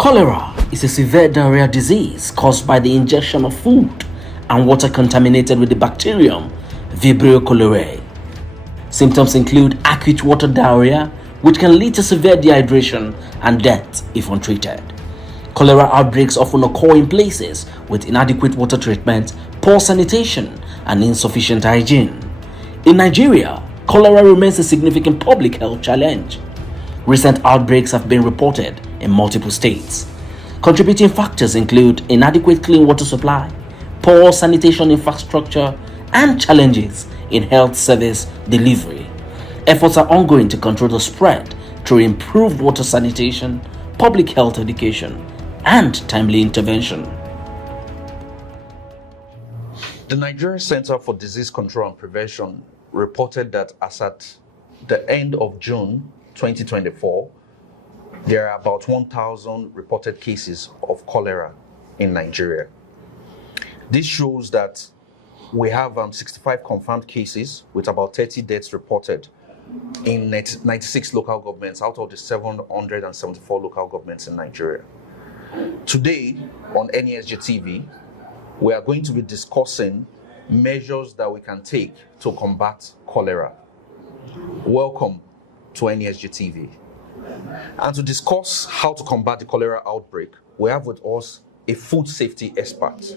Cholera is a severe diarrhea disease caused by the ingestion of food and water contaminated with the bacterium Vibrio cholerae. Symptoms include acute water diarrhea, which can lead to severe dehydration and death if untreated. Cholera outbreaks often occur in places with inadequate water treatment, poor sanitation, and insufficient hygiene. In Nigeria, cholera remains a significant public health challenge. Recent outbreaks have been reported in multiple states. Contributing factors include inadequate clean water supply, poor sanitation infrastructure, and challenges in health service delivery. Efforts are ongoing to control the spread through improved water sanitation, public health education, and timely intervention. The Nigeria Center for Disease Control and Prevention reported that as at the end of June 2024, there are about 1,000 reported cases of cholera in Nigeria. This shows that we have 65 confirmed cases with about 30 deaths reported in 96 local governments out of the 774 local governments in Nigeria. Today on NESG TV, we are going to be discussing measures that we can take to combat cholera. Welcome to NESG TV. And to discuss how to combat the cholera outbreak, we have with us a food safety expert.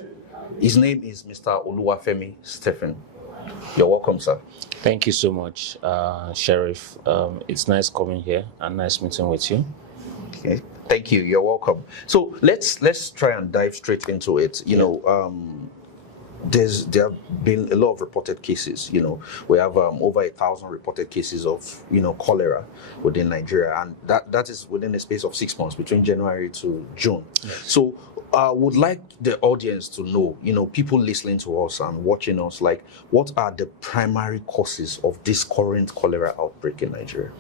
His name is Mr. Oluwafemi Stephen. You're welcome, sir. Thank you so much, Sheriff. It's nice coming here and nice meeting with you. Okay. Thank you. You're welcome. So let's try and dive straight into it. There have been a lot of reported cases. We have over 1,000 reported cases of cholera within Nigeria, and that is within a space of 6 months between January to June. Yes. So I would like the audience to know, people listening to us and watching us, like, what are the primary causes of this current cholera outbreak in Nigeria?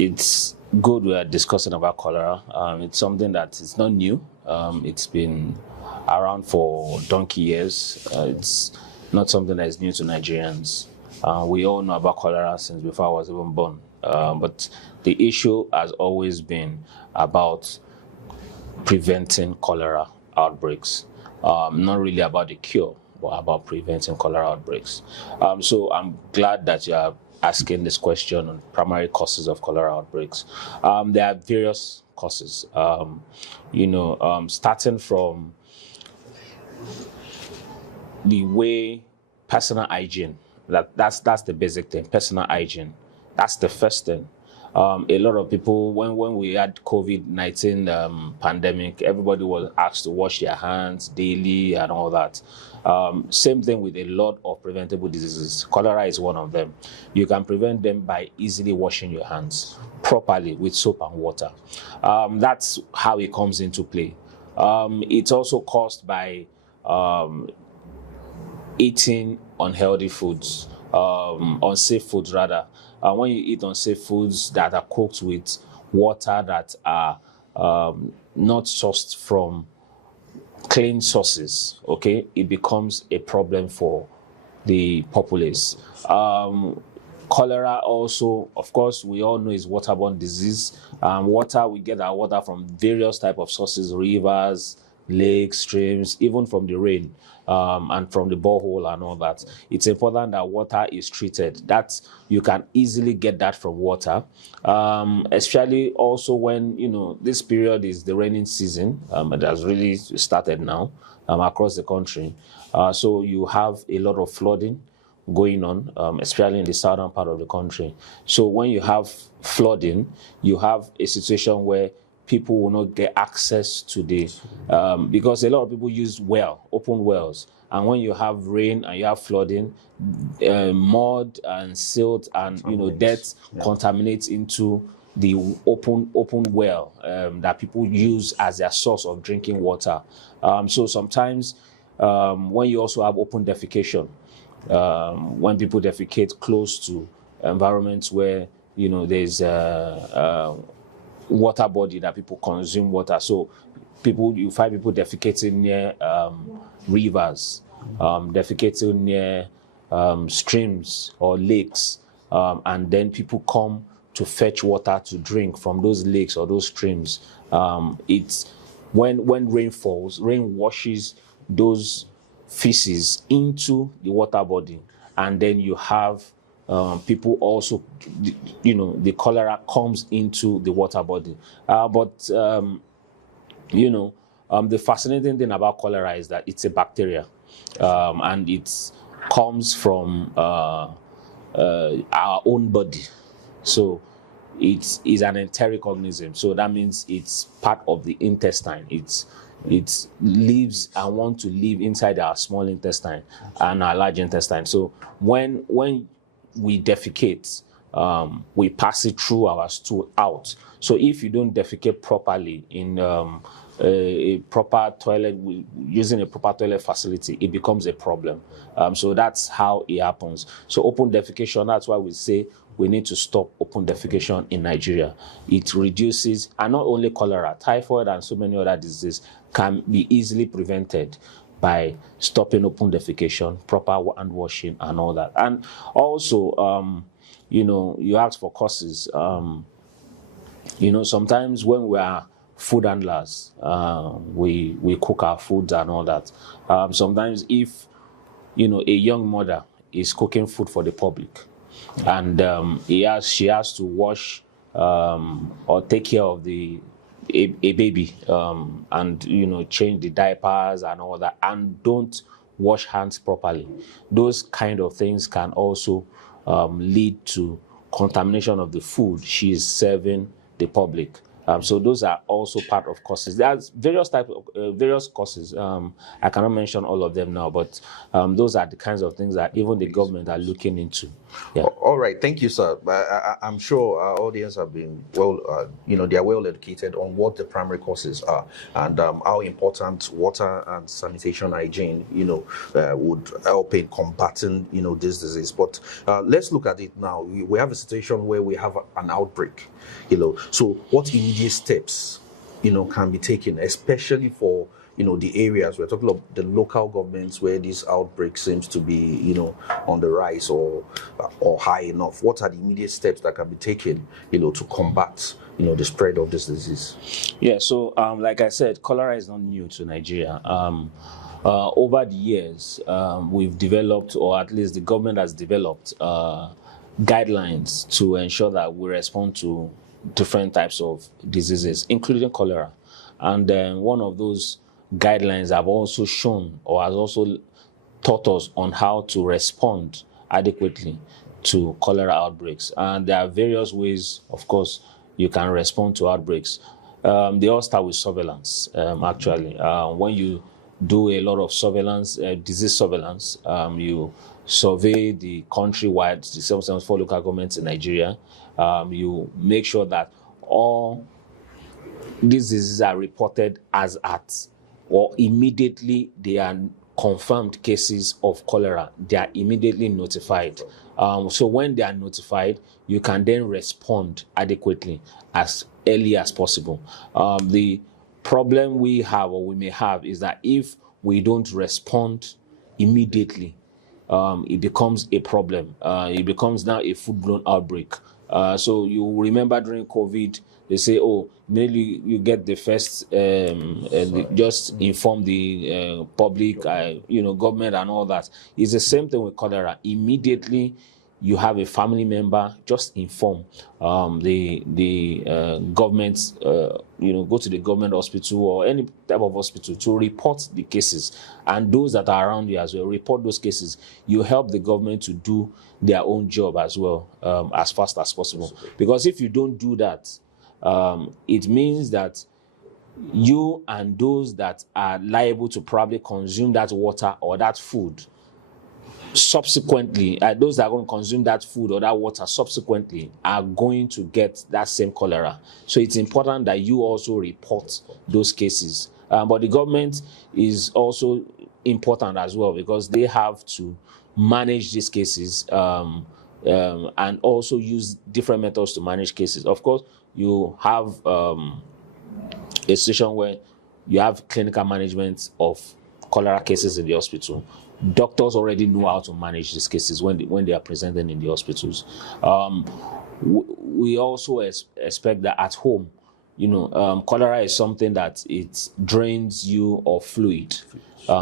It's good we are discussing about cholera. It's something that is not new. It's been around for donkey years. It's not something that is new to Nigerians. We all know about cholera since before I was even born. But the issue has always been about preventing cholera outbreaks. Not really about the cure, but about preventing cholera outbreaks. So I'm glad that you are asking this question on primary causes of cholera outbreaks. There are various causes, starting from the way personal hygiene, that's the basic thing, personal hygiene. That's the first thing. A lot of people, when we had COVID-19 pandemic, everybody was asked to wash their hands daily and all that. Same thing with a lot of preventable diseases. Cholera is one of them. You can prevent them by easily washing your hands properly with soap and water. That's how it comes into play. It's also caused by eating unhealthy foods, unsafe foods rather. When you eat unsafe foods that are cooked with water that are not sourced from clean sources, okay, it becomes a problem for the populace. Cholera also, of course, we all know is waterborne disease. We get our water from various type of sources, rivers, lakes, streams, even from the rain, and from the borehole and all that. It's important that water is treated. That you can easily get that from water, especially also when this period is the raining season. It has really started now across the country. So you have a lot of flooding going on, especially in the southern part of the country. So when you have flooding, you have a situation where people will not get access to the, because a lot of people use open wells. And when you have rain and you have flooding, mud and silt and dirt contaminates into the open well that people use as their source of drinking water. So sometimes when you also have open defecation, when people defecate close to environments where there's water body that people consume water. So you find people defecating near rivers, defecating near streams or lakes, and then people come to fetch water to drink from those lakes or those streams. It's when rain falls, rain washes those feces into the water body, and then you have people also, the cholera comes into the water body. The fascinating thing about cholera is that it's a bacteria, and it comes from our own body. So it is an enteric organism. So that means it's part of the intestine. It lives and want to live inside our small intestine and our large intestine. So when we defecate, we pass it through our stool out. So if you don't defecate properly in a proper toilet, using a proper toilet facility, it becomes a problem. So that's how it happens. So open defecation, that's why we say we need to stop open defecation in Nigeria. It reduces, and not only cholera, typhoid and so many other diseases can be easily prevented by stopping open defecation, proper hand washing and all that. And also, you ask for causes. Sometimes when we are food handlers, we cook our foods and all that. Sometimes if, a young mother is cooking food for the public, and she has to wash or take care of a baby, and change the diapers and all that, and don't wash hands properly. Those kind of things can also lead to contamination of the food she is serving the public. So those are also part of causes. There's various causes. I cannot mention all of them now, but those are the kinds of things that even the government are looking into. Yeah. All right, thank you, sir. I'm sure our audience have been they are well educated on what the primary causes are and how important water and sanitation hygiene, would help in combating, this disease. But let's look at it now. We have a situation where we have an outbreak, So what immediate steps, can be taken, especially for the areas we're talking about, the local governments where this outbreak seems to be, on the rise or high enough? What are the immediate steps that can be taken, to combat, the spread of this disease? Yeah. So, like I said, cholera is not new to Nigeria. Over the years, we've developed, or at least the government has developed, guidelines to ensure that we respond to different types of diseases, including cholera. And then one of those guidelines have also shown, or has also taught us on how to respond adequately to cholera outbreaks. And there are various ways, of course, you can respond to outbreaks. They all start with surveillance, actually. When you do a lot of surveillance, disease surveillance, you survey the countrywide, the 774 local governments in Nigeria. You make sure that all these diseases are reported as at, or immediately they are confirmed cases of cholera, they are immediately notified. So when they are notified, you can then respond adequately as early as possible. The problem we have, or we may have, is that if we don't respond immediately, it becomes a problem. It becomes now a full-blown outbreak. So you remember during COVID, they say, maybe you get the first, just inform the public, government and all that. It's the same thing with cholera. Immediately you have a family member, just inform the government, go to the government hospital or any type of hospital to report the cases. And those that are around you as well, report those cases. You help the government to do their own job as well, as fast as possible. Because if you don't do that, it means that you and those that are liable to probably consume that water or that food subsequently, those that are going to consume that food or that water subsequently are going to get that same cholera. So it's important that you also report those cases. But the government is also important as well, because they have to manage these cases and also use different methods to manage cases. Of course, you have a situation where you have clinical management of cholera cases in the hospital. Doctors already know how to manage these cases when they are presented in the hospitals. we also expect that at home, cholera is something that it drains you of fluid.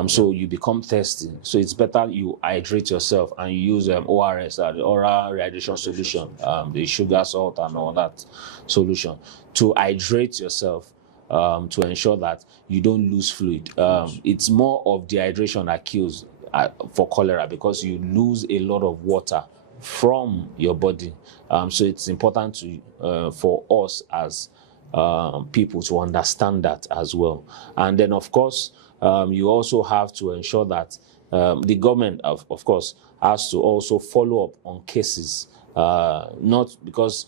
So you become thirsty. So it's better you hydrate yourself and you use ORS, the oral rehydration solution, the sugar, salt, and all that solution to hydrate yourself, to ensure that you don't lose fluid. It's more of dehydration that kills for cholera, because you lose a lot of water from your body. So it's important for us as people to understand that as well. And then, of course, you also have to ensure that the government, of course, has to also follow up on cases, not because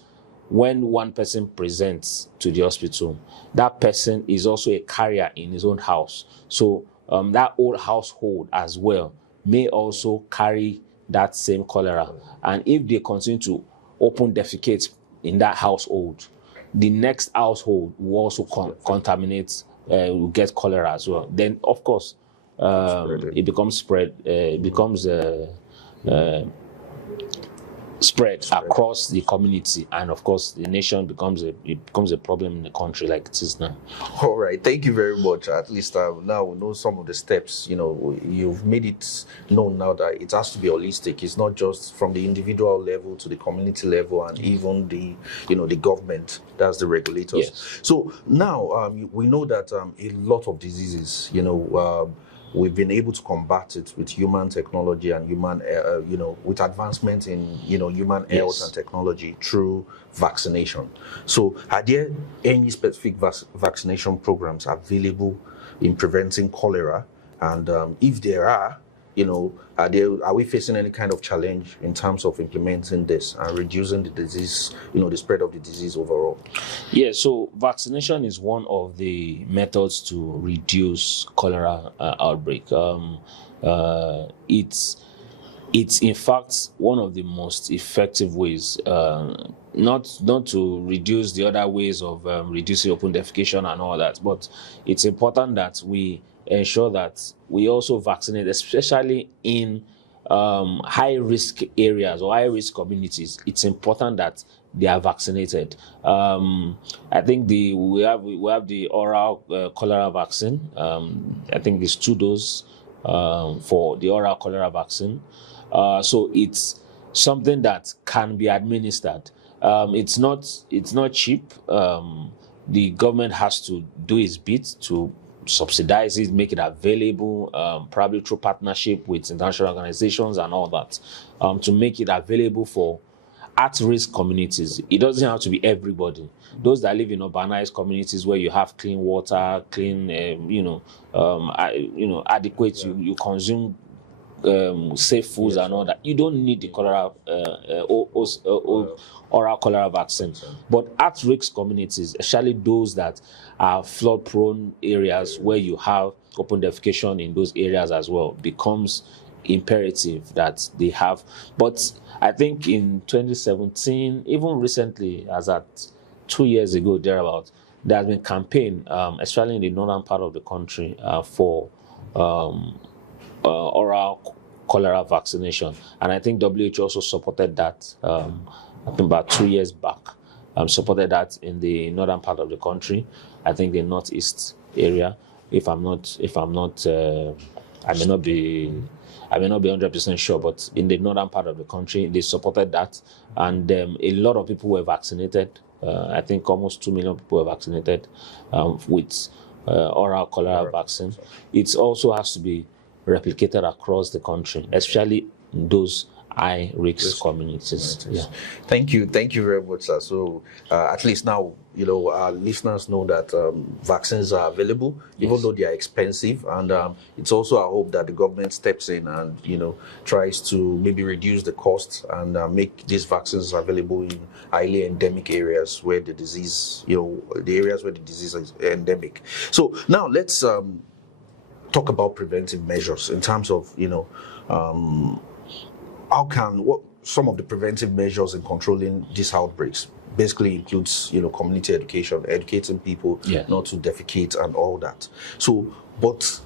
when one person presents to the hospital, that person is also a carrier in his own house. So that whole household as well may also carry that same cholera. And if they continue to open defecate in that household, the next household will also contaminate, will get cholera as well. Then, of course, it becomes spread. It becomes spread across the community, and of course the nation becomes a problem in the country like it is now. All right, thank you very much. At least now we know some of the steps. You've made it known now that it has to be holistic. It's not just from the individual level to the community level, and even the government, that's the regulators. Yes. So now we know that a lot of diseases, we've been able to combat it with human technology and human, with advancement in, human health and technology through vaccination. So are there any specific vaccination programs available in preventing cholera? And if there are, are we facing any kind of challenge in terms of implementing this and reducing the disease, the spread of the disease overall? Yeah, so vaccination is one of the methods to reduce cholera outbreak. It's in fact one of the most effective ways, not to reduce the other ways of reducing open defecation and all that, but it's important that we ensure that we also vaccinate, especially in high-risk areas or high-risk communities. It's important that they are vaccinated. I think we have the oral cholera vaccine. I think it's 2 doses for the oral cholera vaccine. So it's something that can be administered. It's not cheap. The government has to do its bit to subsidize it, make it available, probably through partnership with international organizations and all that, to make it available for at-risk communities. It doesn't have to be everybody. Those that live in urbanized communities where you have clean water, clean, adequate, you consume safe foods and all that. You don't need the cholera oral cholera vaccine. But at-risk communities, especially those that are flood-prone areas where you have open defecation in those areas as well, becomes imperative that they have. But I think in 2017, even recently, as at 2 years ago, thereabout, there has been campaign, especially in the northern part of the country, for oral cholera vaccination, and I think WHO also supported that. I think about 2 years back, supported that in the northern part of the country. I think the northeast area. I may not be 100% sure, but in the northern part of the country, they supported that, and a lot of people were vaccinated. I think almost 2 million people were vaccinated with oral cholera vaccine. It also has to be replicated across the country, especially in those high-risk communities. Yeah. Thank you very much, sir. So at least now, our listeners know that vaccines are available, even though they are expensive, and it's also our hope that the government steps in and tries to maybe reduce the costs and make these vaccines available in highly endemic areas where the disease, the areas where the disease is endemic. So now let's talk about preventive measures in terms of what some of the preventive measures in controlling these outbreaks basically includes community education, educating people not to defecate and all that. So, but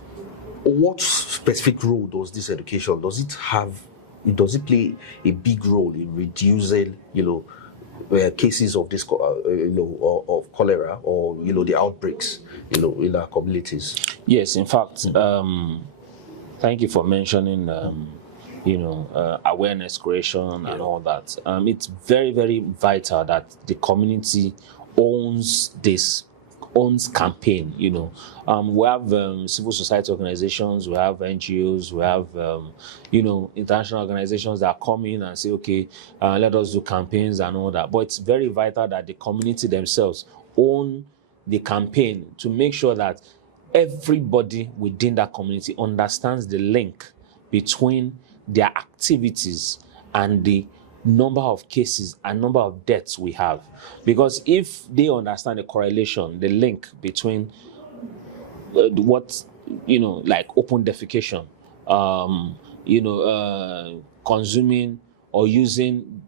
what specific role does this education, does it play a big role in reducing cases of this, of cholera, or the outbreaks, in our communities? Yes, in fact, thank you for mentioning, awareness creation and all that. It's very, very vital that the community owns campaign. We have civil society organizations, we have NGOs, we have international organizations that come in and say, okay, let us do campaigns and all that. But it's very vital that the community themselves own the campaign to make sure that everybody within that community understands the link between their activities and the number of cases and number of deaths we have. Because if they understand the correlation, the link between like open defecation, consuming or using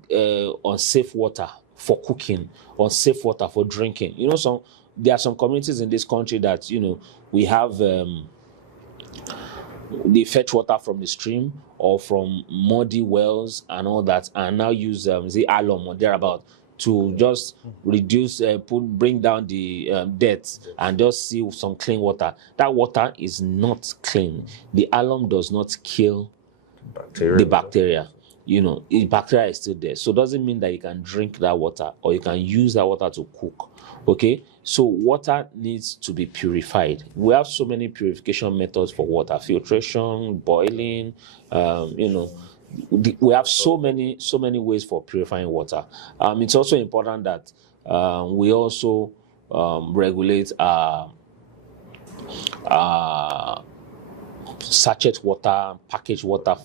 unsafe water for cooking, unsafe water for drinking. There are some communities in this country that, we have, they fetch water from the stream or from muddy wells and all that, and now use the alum or thereabout to just reduce, bring down the death and just see some clean water. That water is not clean. The alum does not kill the bacteria. The bacteria is still there. So it doesn't mean that you can drink that water or you can use that water to cook. Okay, so water needs to be purified. We have so many purification methods for water: filtration, boiling. We have so many ways for purifying water. It's also important that we also regulate sachet water, packaged water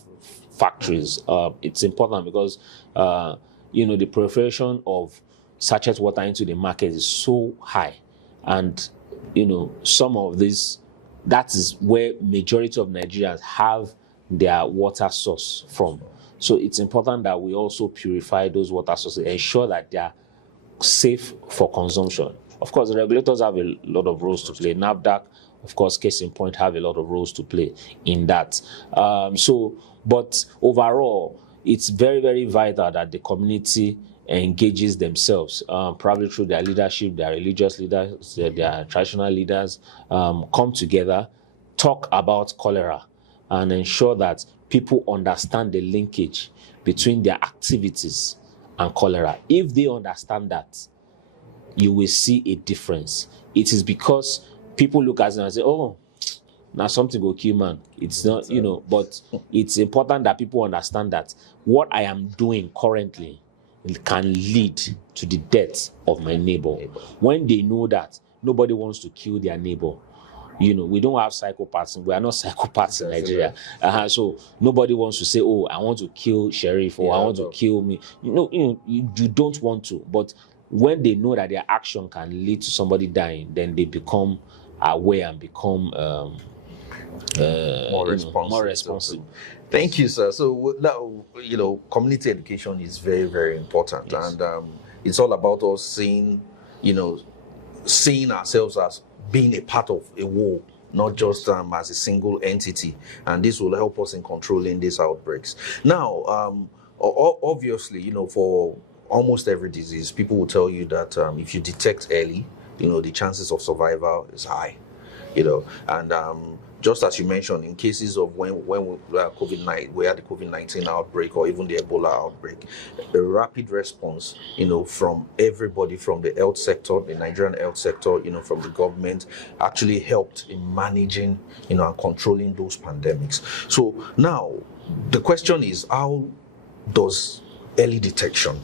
factories. It's important because the proliferation of sachet water into the market is so high, and some of this, that is where majority of Nigerians have their water source from. So it's important that we also purify those water sources, ensure that they are safe for consumption. Of course, the regulators have a lot of roles to play. NAFDAC, of course, case in point, have a lot of roles to play in that. But overall, it's very, very vital that the community engages themselves, probably through their leadership, their religious leaders, their traditional leaders, come together, talk about cholera, and ensure that people understand the linkage between their activities and cholera. If they understand that, you will see a difference. It is because people look at it and say, oh, now something will kill man. It's not, but it's important that people understand that what I am doing currently can lead to the death of my neighbor. When they know that, nobody wants to kill their neighbor. We don't have psychopaths. We are not psychopaths in Nigeria. So nobody wants to say, oh, I want to kill Sheriff, or I want to kill me. You don't want to. But when they know that their action can lead to somebody dying, then they become aware and become more responsible. Thank you, sir. So now, community education is very, very important. Yes. And it's all about us seeing ourselves as being a part of a whole, not just as a single entity. And this will help us in controlling these outbreaks. Now, obviously, for almost every disease, people will tell you that if you detect early, the chances of survival is high. And just as you mentioned, in cases of when we had the COVID-19 outbreak, or even the Ebola outbreak, a rapid response, from everybody, from the health sector, the Nigerian health sector, from the government, actually helped in managing, and controlling those pandemics. So now the question is, how does early detection,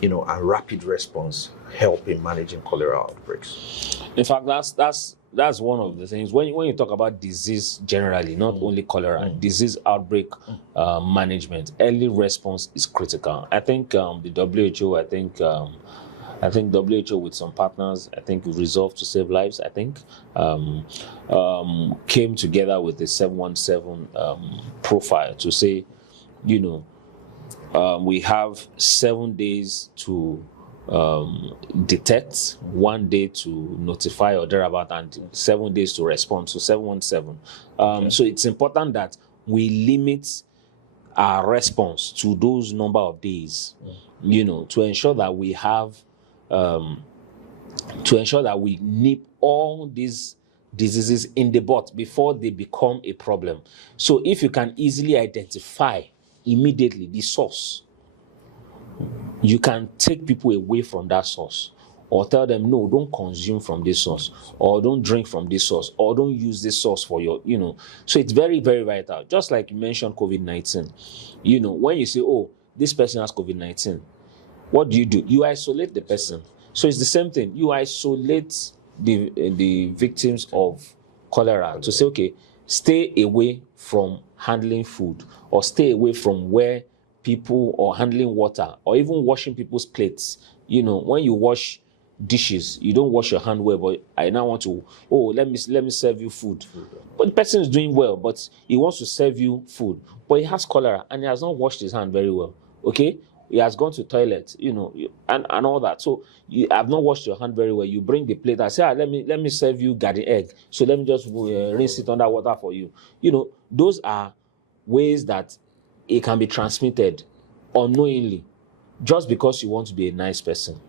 and rapid response help in managing cholera outbreaks? In fact, that's one of the things. When you talk about disease generally, not only cholera, disease outbreak management, early response is critical. I think the WHO, I think WHO with some partners, I think Resolve to Save Lives, I think, came together with the 717 profile to say, we have 7 days to detect, 1 day to notify or thereabout, and 7 days to respond. So 717. Okay. So it's important that we limit our response to those number of days. to ensure that we have, to ensure that we nip all these diseases in the bud before they become a problem. So if you can easily identify immediately the source, you can take people away from that source, or tell them, no, don't consume from this source, or don't drink from this source, or don't use this source for your, So it's very, very vital. Just like you mentioned COVID-19, when you say, oh, this person has COVID-19, what do? You isolate the person. So it's the same thing. You isolate the victims of cholera to say, okay, stay away from handling food, or stay away from where people, or handling water, or even washing people's plates. When you wash dishes, you don't wash your hand well, but I now want to, let me serve you food. But the person is doing well, but he wants to serve you food, but he has cholera and he has not washed his hand very well. Okay, he has gone to toilet, and all that. So you have not washed your hand very well. You bring the plate and say, let me serve you garden egg. So let me just rinse it under water for you. Those are ways that it can be transmitted unknowingly, just because you want to be a nice person.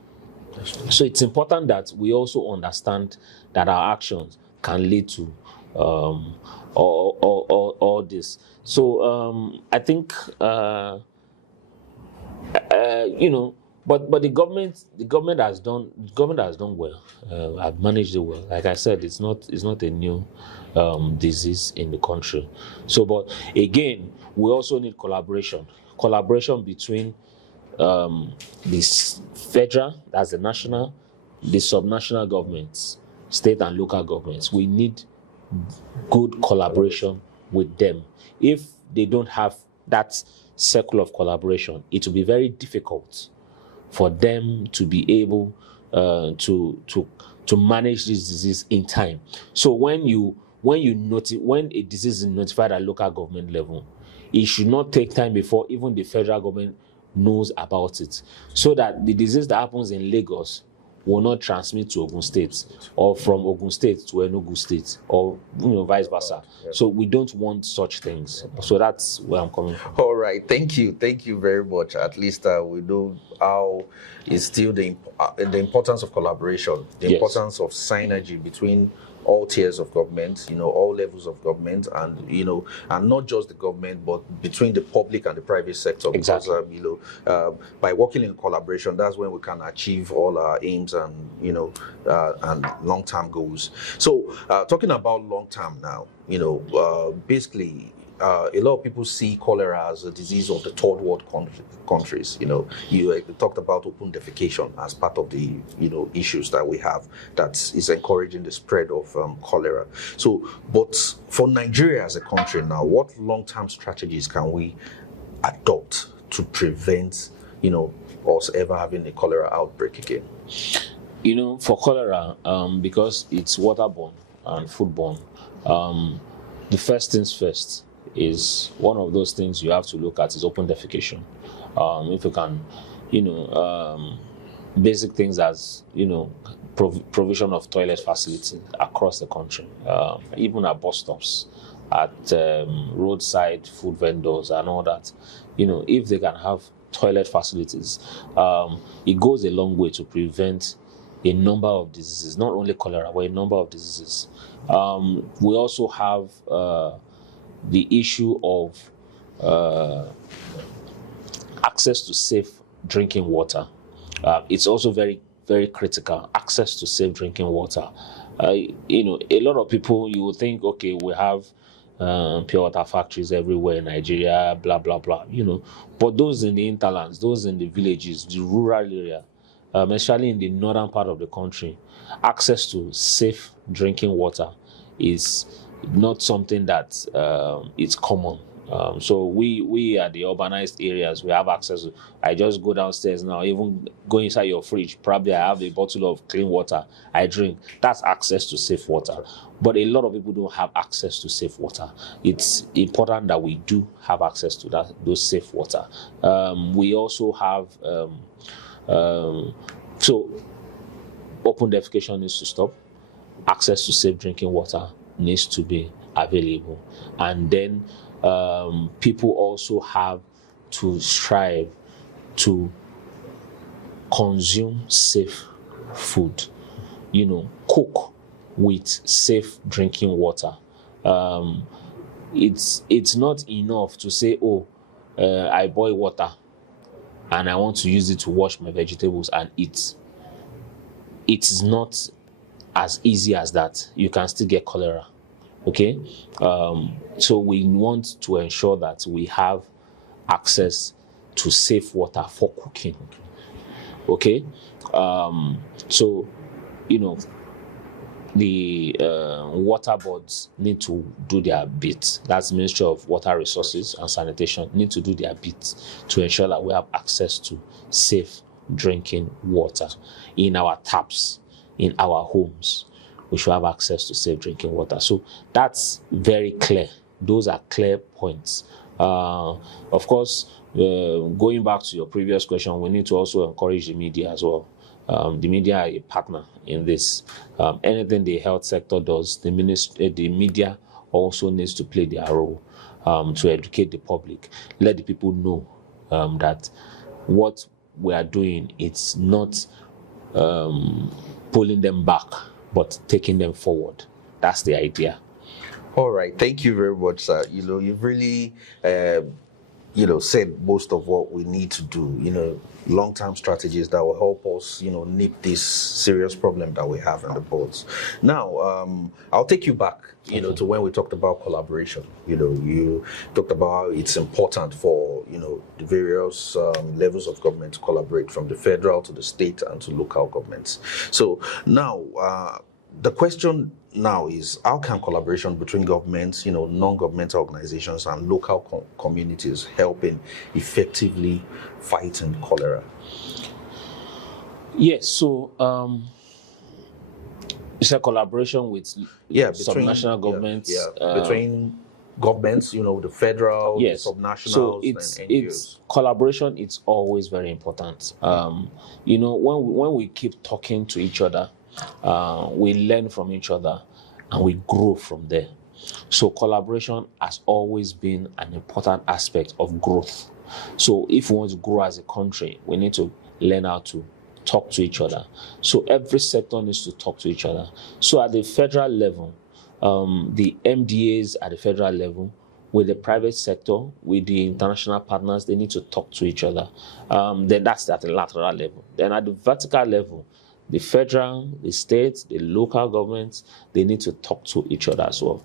So it's important that we also understand that our actions can lead to all this. So I think but the government has done well. Have managed it well. Like I said, it's not a new disease in the country. So, but again, we also need collaboration between the federal, that's the national, the subnational governments, state and local governments. We need good collaboration with them. If they don't have that circle of collaboration, it will be very difficult for them to be able to manage this disease in time. So when a disease is notified at local government level, it should not take time before even the federal government knows about it, so that the disease that happens in Lagos will not transmit to Ogun State, or from Ogun State to Enugu State, or vice versa. So we don't want such things. So that's where I'm coming from. All right, thank you very much. At least we know how is still the importance of collaboration, the importance of synergy between all tiers of government, all levels of government, and and not just the government, but between the public and the private sector. Exactly. Because by working in collaboration, that's when we can achieve all our aims and and long-term goals. So talking about long-term now, basically. A lot of people see cholera as a disease of the third world countries. You talked about open defecation as part of the issues that we have that is encouraging the spread of cholera. So, but for Nigeria as a country now, what long-term strategies can we adopt to prevent us ever having a cholera outbreak again? For cholera, because it's waterborne and foodborne, the first things first is one of those things you have to look at is open defecation. If you can, basic things as, provision of toilet facilities across the country, even at bus stops, at roadside food vendors and all that. If they can have toilet facilities, it goes a long way to prevent a number of diseases, not only cholera, but a number of diseases. We also have the issue of access to safe drinking water. It's also very, very critical, access to safe drinking water. A lot of people, you would think, okay, we have pure water factories everywhere in Nigeria, blah, blah, blah, But those in the hinterlands, those in the villages, the rural area, especially in the northern part of the country, access to safe drinking water is not something that is common. So we at the urbanized areas, we have access to, I just go downstairs now, even go inside your fridge, probably I have a bottle of clean water, I drink. That's access to safe water. But a lot of people don't have access to safe water. It's important that we do have access to those safe water. We also have, so open defecation needs to stop. Access to safe drinking water needs to be available. And then people also have to strive to consume safe food. Cook with safe drinking water. It's not enough to say, I boil water and I want to use it to wash my vegetables and eat. It's not as easy as that. You can still get cholera. Okay? So we want to ensure that we have access to safe water for cooking. Okay? So, the water boards need to do their bit. That's Ministry of Water Resources and Sanitation need to do their bit to ensure that we have access to safe drinking water in our taps, in our homes. We should have access to safe drinking water. So that's very clear. Those are clear points. Of course, going back to your previous question, we need to also encourage the media as well. The media are a partner in this. Anything the health sector does, the media also needs to play their role to educate the public. Let the people know that what we are doing, it's not pulling them back, but taking them forward. That's the idea. All right. Thank you very much, sir. You've really said most of what we need to do, long-term strategies that will help us, nip this serious problem that we have in the boards. Now, I'll take you back, to when we talked about collaboration. You talked about how it's important for, the various levels of government to collaborate, from the federal to the state and to local governments. So now, the question now is, how can collaboration between governments, non-governmental organizations and local communities help in effectively fighting cholera? Yes, so it's a collaboration with subnational governments. Between governments, the federal, yes, the subnationals, so and NGOs. It's collaboration. It's always very important. When we keep talking to each other, we learn from each other and we grow from there. So collaboration has always been an important aspect of growth. So if we want to grow as a country, we need to learn how to talk to each other. So every sector needs to talk to each other. So at the federal level, the MDAs at the federal level, with the private sector, with the international partners, they need to talk to each other. Then that's at the lateral level. Then at the vertical level, the federal, the state, the local governments, they need to talk to each other as well,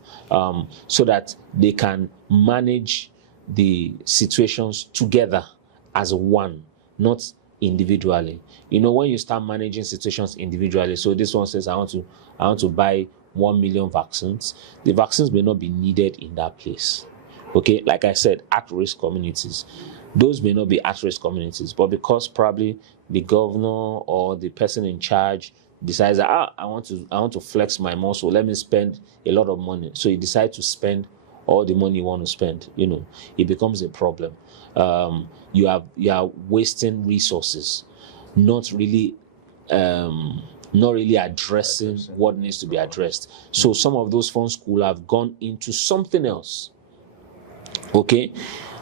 so that they can manage the situations together as one, not individually. When you start managing situations individually, so this one says, I want to buy 1 million vaccines. The vaccines may not be needed in that place. Okay, like I said, at-risk communities. Those may not be at-risk communities, but because probably the governor or the person in charge decides that I want to flex my muscle, let me spend a lot of money. So you decide to spend all the money you want to spend. It becomes a problem. You are wasting resources, not really addressing what needs to be addressed. So some of those funds could have gone into something else. Okay.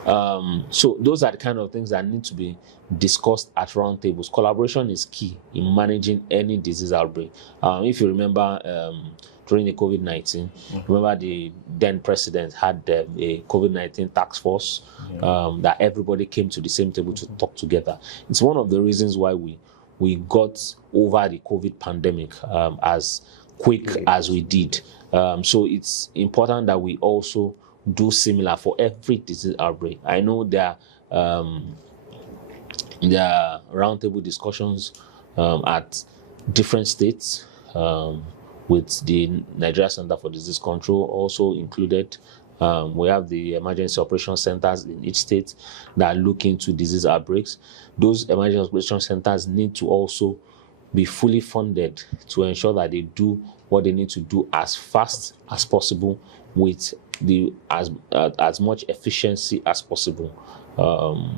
So those are the kind of things that need to be discussed at roundtables. Collaboration is key in managing any disease outbreak. If you remember, during the COVID-19, remember the then president had a COVID-19 task force that everybody came to the same table to talk together. It's one of the reasons why we got over the COVID pandemic as quick as we did. So it's important that we also do similar for every disease outbreak. I know there are roundtable discussions at different states, with the Nigeria Center for Disease Control also included. We have the emergency operation centers in each state that look into disease outbreaks. Those emergency operation centers need to also be fully funded to ensure that they do what they need to do as fast as possible with as much efficiency as possible.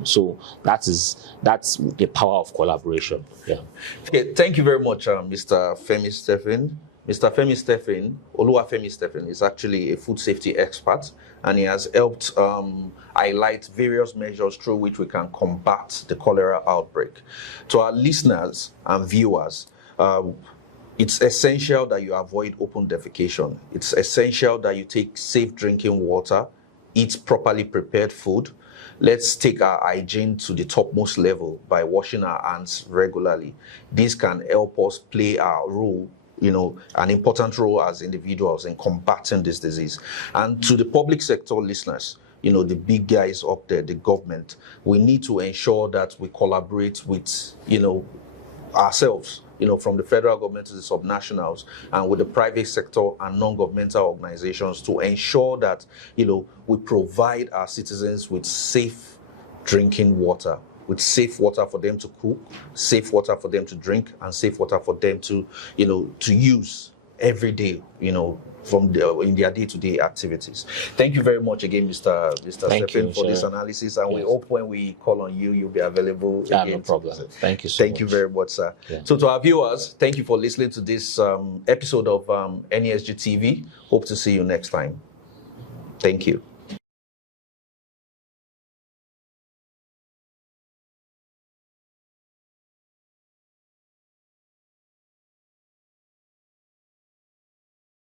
So that's the power of collaboration. Yeah. Okay, thank you very much, Mr. Femi Stephen. Mr. Femi Stephen, Oluwafemi Stephen, is actually a food safety expert, and he has helped highlight various measures through which we can combat the cholera outbreak. To our listeners and viewers, it's essential that you avoid open defecation. It's essential that you take safe drinking water, eat properly prepared food. Let's take our hygiene to the topmost level by washing our hands regularly. This can help us play our role, an important role as individuals in combating this disease. And to the public sector listeners, the big guys up there, the government, we need to ensure that we collaborate with, ourselves, from the federal government to the subnationals, and with the private sector and non-governmental organizations to ensure that, we provide our citizens with safe drinking water, with safe water for them to cook, safe water for them to drink, and safe water for them to, to use every day, in their day-to-day activities. Thank you very much again, Mr. Stephen, for this analysis, and we hope when we call on you, you'll be available again. No problem. Thank you so much. Thank you very much, sir. Yeah. So to our viewers, thank you for listening to this episode of NESG TV. Hope to see you next time. Thank you.